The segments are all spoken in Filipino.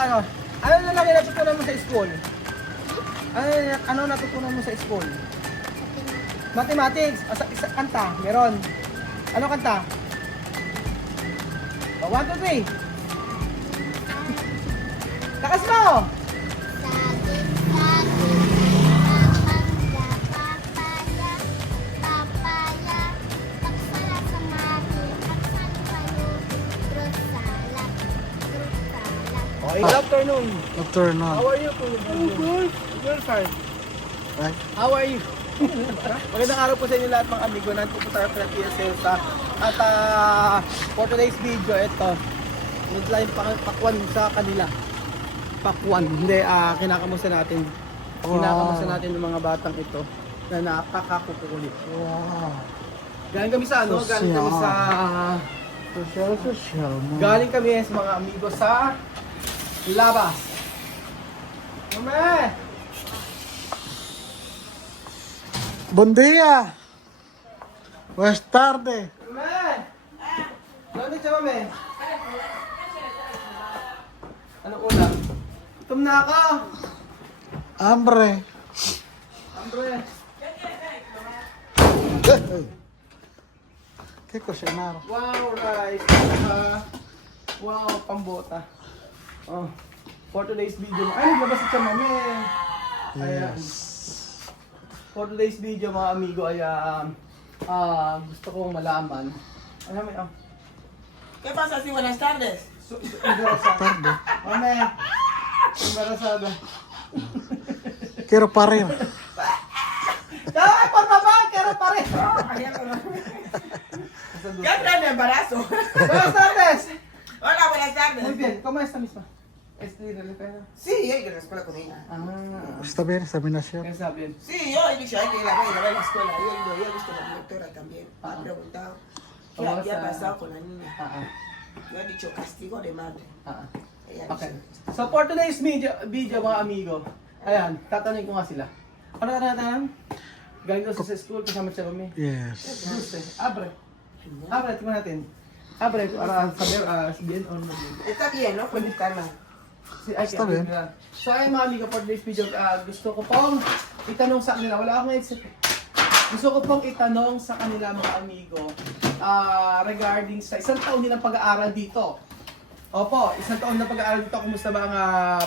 Ano na lang yung natutunan mo sa school? Ano natutunan mo sa school? Mathematics. Isa kanta, meron. Ano kanta? Oh, 1, 2, 3. Lakas mo! Good afternoon. Afternoon. How are you? Good. Good, fine. Right? How are you? Magandang araw po sa inyo lahat mga amigo. Nandito po tayo sa PSL at for today's video, ito. Ito lang yung pakwan sa kanila. Pakwan. Hindi, kinakamusta natin. Kinakamusta natin ng mga batang ito na nakakakukulit. Wow. Galing kami sa ano? Galing kami sa... Social mo. Galing kami sa mga amigo sa labas. Mame! Buen día. Buenas tardes. Mame! Ano siya, mame? Anong ulam? Gutom na ako! Hambre. Hambre! ¿Qué cocinar? Wow, rice! Wow, pambota. Oh, for today's video, ay, naglabas siya, mame! Ayan. Yes. For today's video, mga amigo, ay gusto kong malaman. Ano may, ¿Qué pasa así? Buenas tardes. embarazada. Tarde. Mame! Embarazada. Quiero parir. Ay, por favor, quiero parir. ¿Qué trae mi embarazo? Buenas tardes. Hola, buenas tardes. Muy bien, ¿cómo está misma? ¿Le pega? Sí, hay que ir a la escuela con ella. Está bien, examinación. Está bien. Sí, yo he dicho, hay que ir a ver la escuela. Yo he visto a la directora también. Me ha preguntado qué Vamos había a- pasado con la niña. Ah, Yo he dicho castigo de madre. ah. Ella Okay. dice, So for today's video mga amigo, ayan, tatanungin ko nga sila. Ano tatanong? Galing daw sa school, kasama siya kami. Yes. Dulce, abre. Abre, tingnan natin. Abre, para saber, bien or no bien. está bien, ¿no? Puede estar mal. Está bien. So ayun mga amigo, for today's video, gusto ko pong itanong sa kanila. Wala akong exit. Gusto ko pong itanong sa kanila mga amigo regarding sa isang taon nilang pag-aaral dito. Opo, isang taon na pag-aaral dito. Kumusta ba ang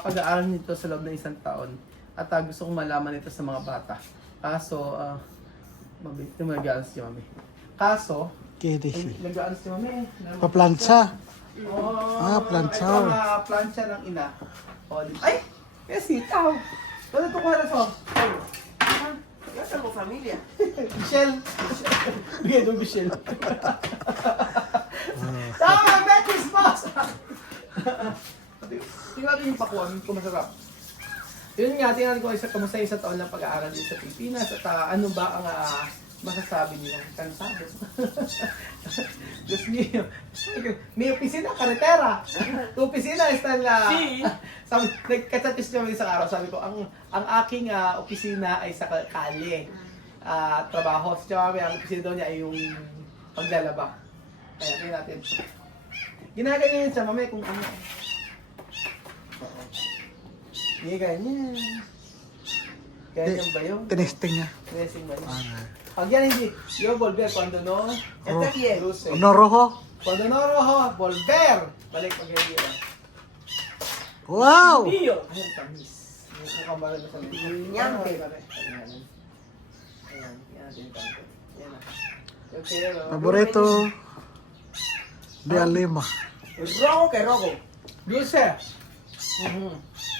pag-aaral nito sa loob ng isang taon? At gusto kong malaman ito sa mga bata. Kaso, mabit, ito nag-aaral si Mami. Kaso, ¿Qué dije? nag-aaral si Mami. Paplancha. Oh, plancha. Ito ang plancha ng ina. O, ay! May sitaw! Ano ito ko na to? Yo tengo familia. Michelle! Bigay doon, Michelle. Tama! Betis boss! Tingnan natin yung pakuan kung masarap. Yun nga, tingnan ko kamusta yung isang taon ng pag-aaral dito sa Pilipinas at ano ba ang masasabi nila? Cansado. Diyos mío. May opisina, karetera. Opisina, están Sí. sabi, nagkatatis naman isang araw, sabi ko, ang aking opisina ay sa kali. Trabaho. Sa ang opisina daw niya ay yung paglalaba. Ayan, tingnan natin. Ginaganyan yun sa mamay kung ano. Hindi ganyan. Ganyan ba yun? Tinesting niya. Dressing ba yun? Ah. Pag yan hindi, yo volver cuando no, Está bien. luce. ¿No rojo? Cuando no rojo, volver. Balik pag hindi yan. Wow. Tío. Ayan, tamis. Mukhang ba rin sa Nyampe. Ayan, yan natin yung kanto. Yan na. Okay, Favorito de Alima. Rojo que rojo. Dulce.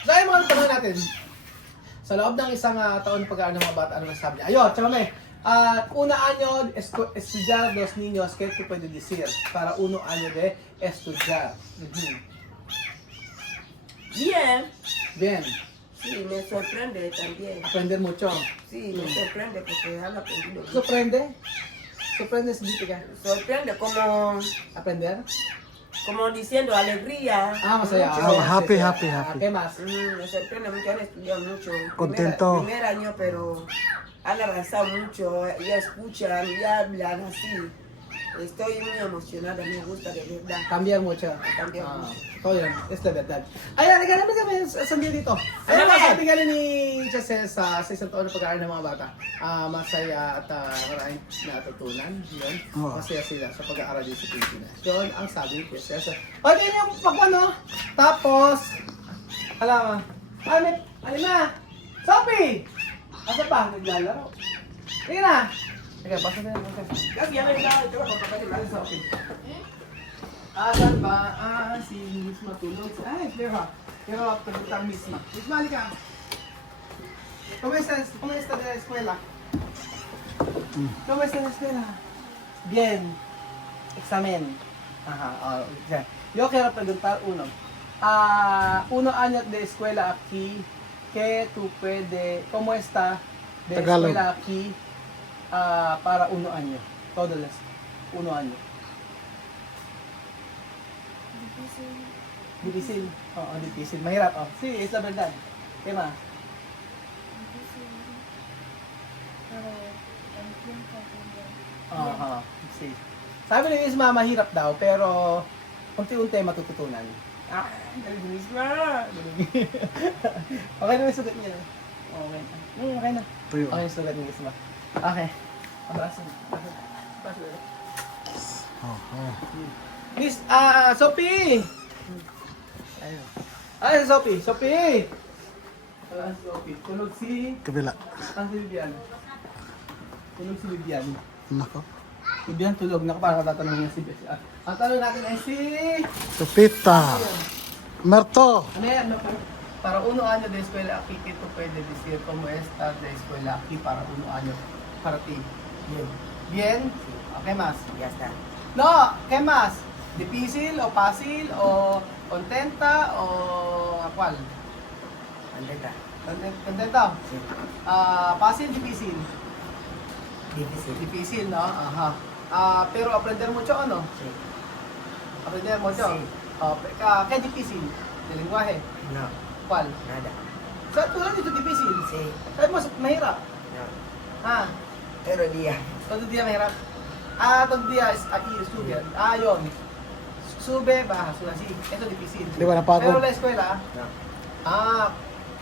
So ayun mga tanong natin. Sa loob ng isang taon pag-aaral ng mga bata, ano masasabi niya? Ayun, tsaka may. Una año estudiar los niños, ¿qué te puede decir? Para uno año de estudiar. Bien. Bien. Sí, me sorprende también. Aprender mucho. Sí, me sorprende porque han aprendido. Sorprende. Sorprende significa. Sorprende como diciendo alegría. Masaya. Mucho. Happy, Sí. happy, happy. ¿Qué más? Me sorprende mucho, han estudiado mucho. Contento. Primer año, pero han avanzado mucho, ya escuchan, ya hablan así. Estoy muy emocionada, me gusta de verdad. Cambiar mucho. Cambiar Ah, mucho. ito yan. Es the verdad. Ayan, nagana kami sandali dito. Ayan, Ano ba? sabi nga ni Jesse sa isang taon na pag-aaral ng mga bata. Masaya at maraming natutunan. Yun. Oo. Masaya sila sa pag-aaral din sa Pilipinas. Yun ang sabi ni Jesse. Okay, yun yung pagpano. Tapos, alam mo, Alima! Sophie! Asa pa? Naglalaro. Sige na! Sige, basta na. Kasi yan ay lang, ito ako papatulan sa akin. Asan ba? Si Miss matulog. Ay, pero pagkutang Miss Ma. Miss Ma, halika. Kumusta na eskwela? Kumusta na eskwela? Bien. Examen. Ajá, okay. Yo quiero preguntar uno. Uno año de escuela aquí, ¿qué tú puedes, cómo está de Tagalog. escuela aquí para uno año? Todo el uno año. Difícil. Oo, difícil. Mahirap. Oh. Sí, es la verdad. ¿Qué más? Aha, sí. Sabi ni Isma, mahirap daw, pero unti-unti matututunan. Galing ni Isma. Okay na yung sugat niya. Okay na. Okay na. Tuyo. Okay yung sugat ni Isma. Okay. Abraso. Abraso. Oh. Miss, Sophie! Ayun. Ay, Sophie! Sophie! Wala si Sophie. Tulog si... Kabila. Ang si Vivian. Tulog si Vivian. Nako. Vivian tulog na para tatanungin niya si Vivian. Ang tanong natin ay si... Tupita. Merto. Ano yan? Para uno año de escuela aquí, ¿qué tú puedes decir cómo está de escuela aquí para uno año para ti? Bien, Bien? Okay, más. ya está. No, ¿qué más? ¿Difícil o fácil o contenta o cuál? Contenta. Contento? Sí. Fácil, difícil. Difícil. Difícil, ¿no? Ajá. Pero aprender mucho o no? Sí. Aprender mucho. Sí. ¿Qué difícil? ¿De lenguaje? No, ¿Cuál? nada. Sa tulad dito difícil. Sí. Sabi mo, mahirap. No. Ah, Pero día. todo día mahirap. Todo día es aquí, sube. Yun. Sube, baja, sube así. Eso es difícil. Di ba napagod? Pero la escuela, No.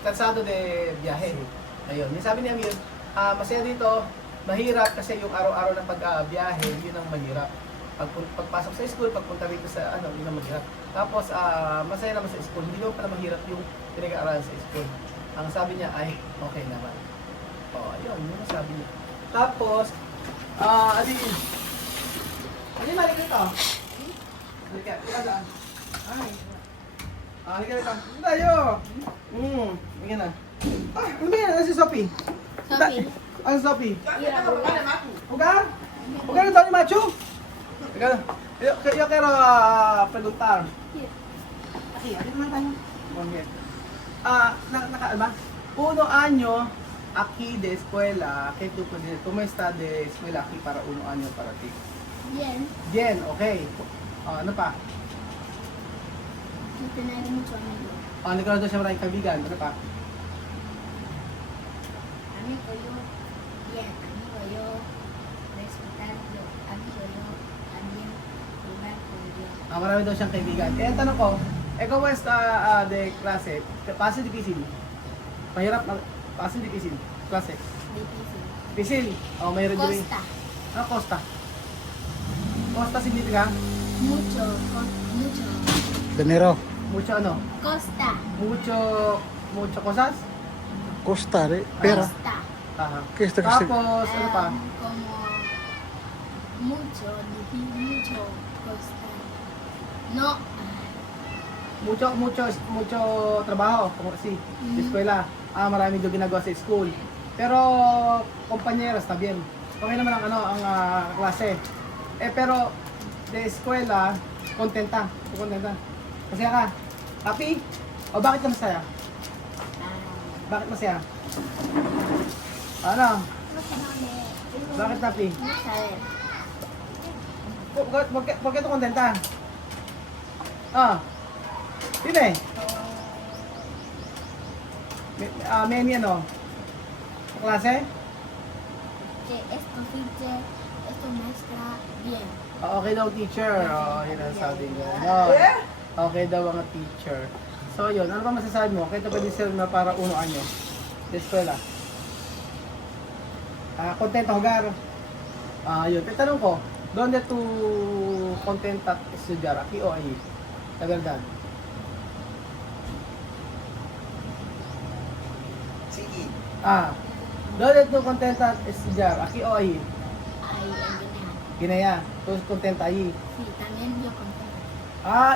cansado de viaje. Sí. Ayun. Yung sabi niya, Mir, masaya dito, mahirap kasi yung araw-araw na pag-biyahe, yun ang mahirap. Pagpasok sa school, pagpunta rito sa yun ang mahirap. Tapos, masaya naman sa school. Hindi naman pala mahirap yung pinag-aaralan sa school. Ang sabi niya ay, okay naman. Ayun, yun ang sabi niya. Tapos, adi malik dito. Halika, ikaw daan. Ay. Halika dito. Hindi tayo. Halika na. Ano ba yan? Ano si Sophie? Sophie. Ano si Sophie? Mira, Jugar? Jugar ito ni Machu? Yo quiero preguntar. Aquí, aquí naman tayo. Okay. Naka, uno año aquí de escuela, ¿qué tú puedes decir? ¿Cómo está de escuela aquí para uno año para ti? bien. Bien, okay. Ano pa? No tener mucho amigo. Nagkaroon daw siya maraming kaibigan. Ano pa? Amigo yo, bien. Amigo yo, respetar yo. Amigo yo, también jugar con Dios. Marami daw siyang kaibigan. Kaya ang tanong ko, ¿cómo está de clase? Fácil, difícil? Mahirap, fácil, difícil? Clase? Difícil. Difícil? Mayroon din. Costa. Costa. Costa significa? Mucho. Mucho. Dinero. Mucho ano? Costa. Mucho cosas? Costa, de pera. Costa. Aha. Kista kasi. Tapos, ano pa? Como mucho, difícil, mucho. Costa. No. Mucho trabaho, como kasi, sa eskwela. Marami doon ginagawa sa school. Pero, compañeros, está bien. Okay naman ang klase. Pero, de eskwela, kontenta. Kontenta. Masaya ka? Happy? O bakit ka masaya? Bakit masaya? Ano? Bakit happy? No saber. ¿Por qué tú contenta? Dime. Meni ano? Klase? Que esto fiche, esto muestra bien. Okay daw, teacher. Yun ang sabi niya. No. Okay daw ang teacher. So, yun. Ano pa masasabi mo? Kaya pwede sir na para unoan nyo. Sa eskwela. Contento hogar. Yun. Pero tanong ko, donde tu contentat estudiar? Aquí o ahí? La verdad. Sige. ¿Dónde tú contentas estudiar? ¿Aquí o ahí? Ahí en Guinea. Guinea. ¿Tú contenta allí? Sí, también yo contento.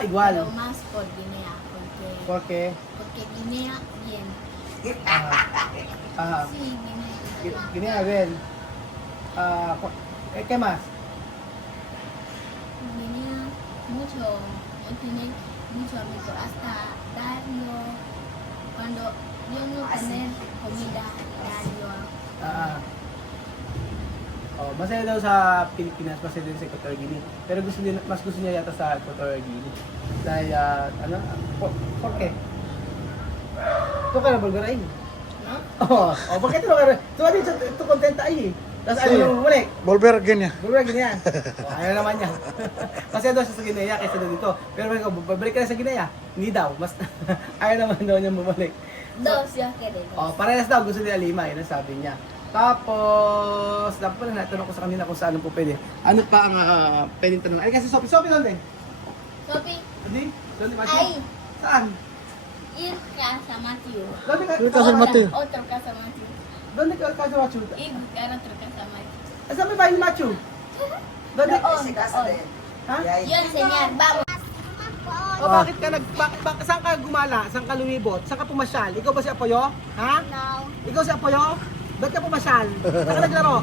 Igual. Pero más por Guinea, ¿Por qué? porque Guinea bien. Sí, Guinea. Guinea, ven. ¿Qué más? Guinea mucho, tiene mucho amigo, hasta Dario, cuando yo no tener comida, Dario. Masaya daw sa Pilipinas, masaya din sa Equatorial Guinea. Pero mas gusto niya yata sa Equatorial Guinea. Dahil, por qué? Ito ka na Bulgarain. ¿No? Bakit ito ka na? Ito kontenta ay. Tapos Sí. ayaw mo bumalik. Volver again ya. Bulgar, ganyan. Ayaw naman niya. Masaya daw siya sa Guinea kaysa daw dito. Pero babalik ka na sa Guinea. Hindi daw. Mas ayaw naman daw niya bumalik. Dos, yo queremos. Parehas daw. Gusto nila 5. Yun ang sabi niya. Tapos, dapat pala natanong ko sa kanila kung saan po pwede. Ano pa ang pwedeng tanong? Ay, kasi Sophie. Sophie, doon Sophie, Hindi? Doon di ba? Ay. Saan? ir casa Matthew. Doon di ka? Doon ka sa Matthew. Otro casa Matthew. Doon di ka sa Machu? Ir buscar otro casa Matthew. Saan may bahay ni Machu? Doon di? Ese casa de él. Ha? Y ahí. Yo enseñar, vamos. O bakit ka saan ka gumala? Saan ka lumibot? Saan ka pumasyal? Ikaw ba si Apoyo? Ha? No. Ikaw si Apoyo? Ba't ka pumasyal? Saan ka naglaro?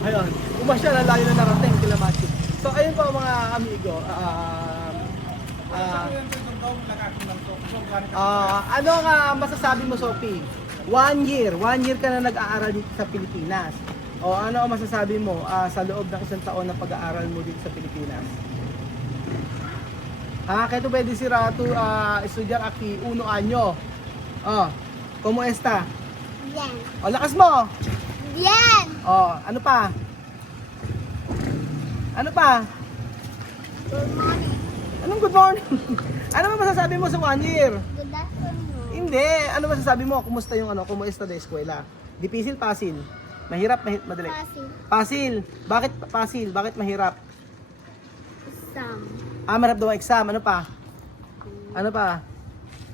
Ayun, pumasyal ang layo na narating kila Machu. So ayun po mga amigo. Ano nga masasabi mo, Sophie? 1 year ka na nag-aaral dito sa Pilipinas. O ano ang masasabi mo sa loob ng 1 taon na pag-aaral mo dito sa Pilipinas? Kaya ito pwede si Ratu estudyar aquí 1 año. ¿Cómo está? Bien. Lakas mo! Bien. Ano pa? Ano pa? Good morning. Anong good morning? Ano ba masasabi mo sa 1 year? Good afternoon. Hindi. Ano masasabi mo? Kumusta yung kumusta na eskwela? Difícil, pasil? Mahirap, madali? Fácil. Pasil. Bakit pasil? Bakit mahirap? Some. Mahirap daw ang exam. Ano pa? Ano pa?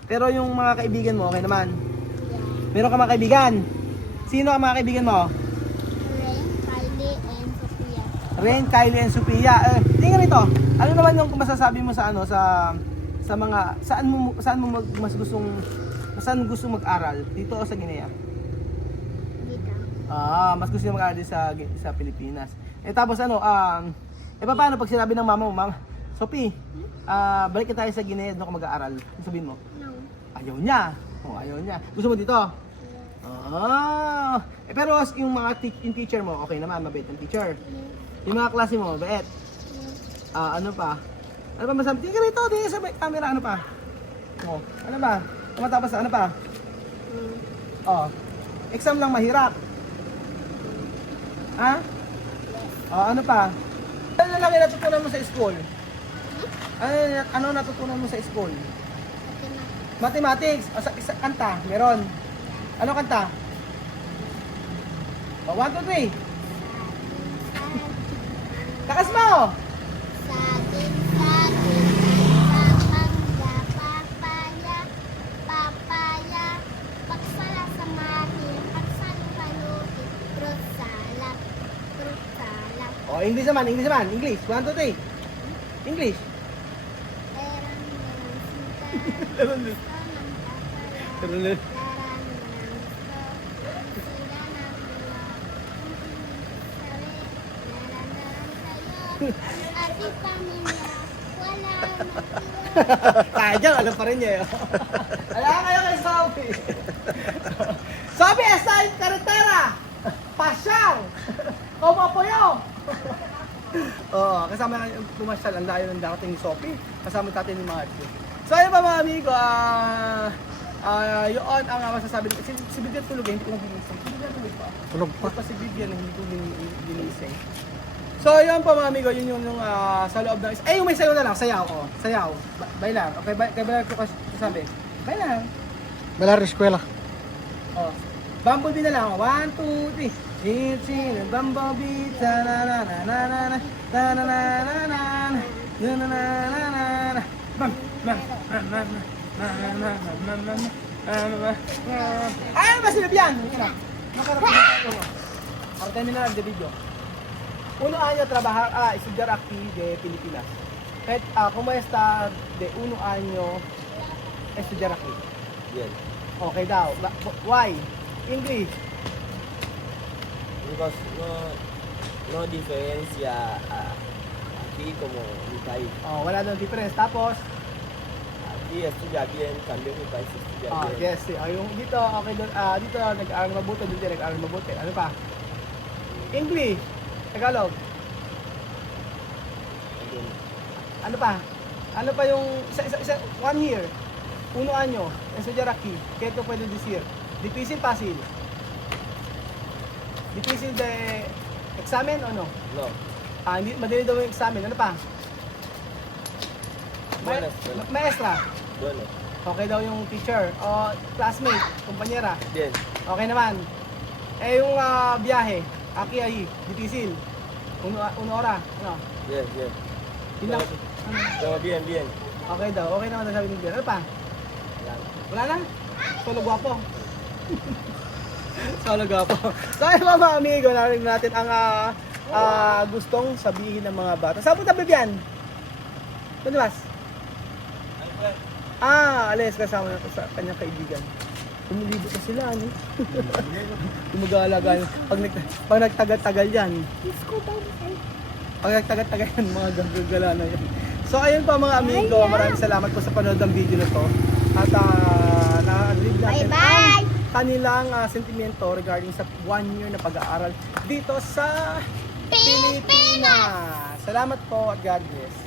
Pero yung mga kaibigan mo, okay naman? Yeah. Meron ka mga kaibigan? Sino ang mga kaibigan mo? Rain, Kylie, and Sophia. Rain, Kylie, and Sophia. Tingnan nito. Ano naman yung masasabi mo sa sa mga saan mo mas gustong mag-aral? Dito o sa Guinea? Dito. Mas gusto niya mag-aral sa Pilipinas. Tapos paano pag sinabi ng mama mo, Mama, Sophie, balik ka tayo sa Guinea, doon ka mag-aaral. Ano sabihin mo? No. Ayaw niya. Ayaw niya. Gusto mo dito? Pero yung mga yung teacher mo, okay naman, mabait ang teacher. Yung mga klase mo, mabait. Ano pa? Ano pa masabi? Tingnan rito, tingnan sa camera, ano pa? Ano ba? Tumatapos ano pa? Exam lang mahirap. Ano pa? Ano lang yung natutunan mo sa school? Ano natutunan mo sa school? Mathematics. Kanta, meron. Ano kanta? 1, 2, 3. Takas mo! Saging, papangga, papaya, paksala sa mati, paksalo kaluti, fruit salad. English naman. English. 1, 2, 3. English. Ati pamilya, wala Kaya dyan, alam pa rin niya. Alam kayo kay Sophie. Sophie, esta en carretera. Pasyal. Como apoyo. Kasama yung pumasyal. Ang layo ng dating ni Sophie. Kasama natin ni Matthew. So ayun pa mga amigo, yun ang masasabi. Si Vivian tulog, hindi ko na ginising. Si Vivian tulog pa. Tulog pa. Pa si Vivian, hindi ko ginising. So So, yun po mga amigo, yun yung sa loob ng yung may sayo na lang, sayaw, oh. Sayaw. Bailar. Okay, bailar ko sabi. Bailar. Bailar eskwela. Oh. Bumblebee na lang. 1, 2, 3. Chin, chin, bumblebee. Ta-na-na-na-na-na-na. Ta-na-na-na-na-na. Na-na-na-na-na-na. Bam, bam, bam, bam, bam, ay, ba sila biyan? Para terminar ang video. Uno año trabajar, estudiar aquí de Pilipinas. Kahit, como está de uno año estudiar aquí. Bien. Okay daw. Why? English. Because no diferencia aquí como mi país. Oh, wala daw difference. Tapos, Aquí estudia bien, también mi país estudia bien. yes, yung dito, okay doon, dito nag-aaral mabuti, dito nag-aaral mabuti. Ano pa? English. Tagalog. Again, Ano pa? Ano pa yung, isa, 1 year. Uno año. Estudiar aquí. ¿Qué tú puedes decir? Difícil, fácil. Difícil de examen o no? no. Hindi, madali daw yung examen. Ano pa? Buenas, Maestra. bueno. Okay daw yung teacher. O classmate, kumpanyera. Bien. Okay naman. Yung biyahe. Aki ahi. Difícil. Uno hora. Ano? Bien, bien. Yun lang. Todo bien, bien. Okay daw. Okay naman daw sabi ni Bian. Ano pa? Wala na? Solo gwapo. Solo gwapo. So ayun mga amigo, narinig natin ang gustong sabihin ng mga bata. Saan punta Bibian? Tumas? Alis kasama na sa kanyang kaibigan. Tumulibot na sila, ano? Tumag-aalaga. Pag nagtagal-tagal yan. Pag nagtagal-tagal yan, mga gagagala na yan. So ayun pa mga amigo, maraming salamat po sa panood ng video na to. At na-read natin ang kanilang sentimento regarding sa 1 year na pag-aaral dito sa Pilipinas. Salamat po at God bless.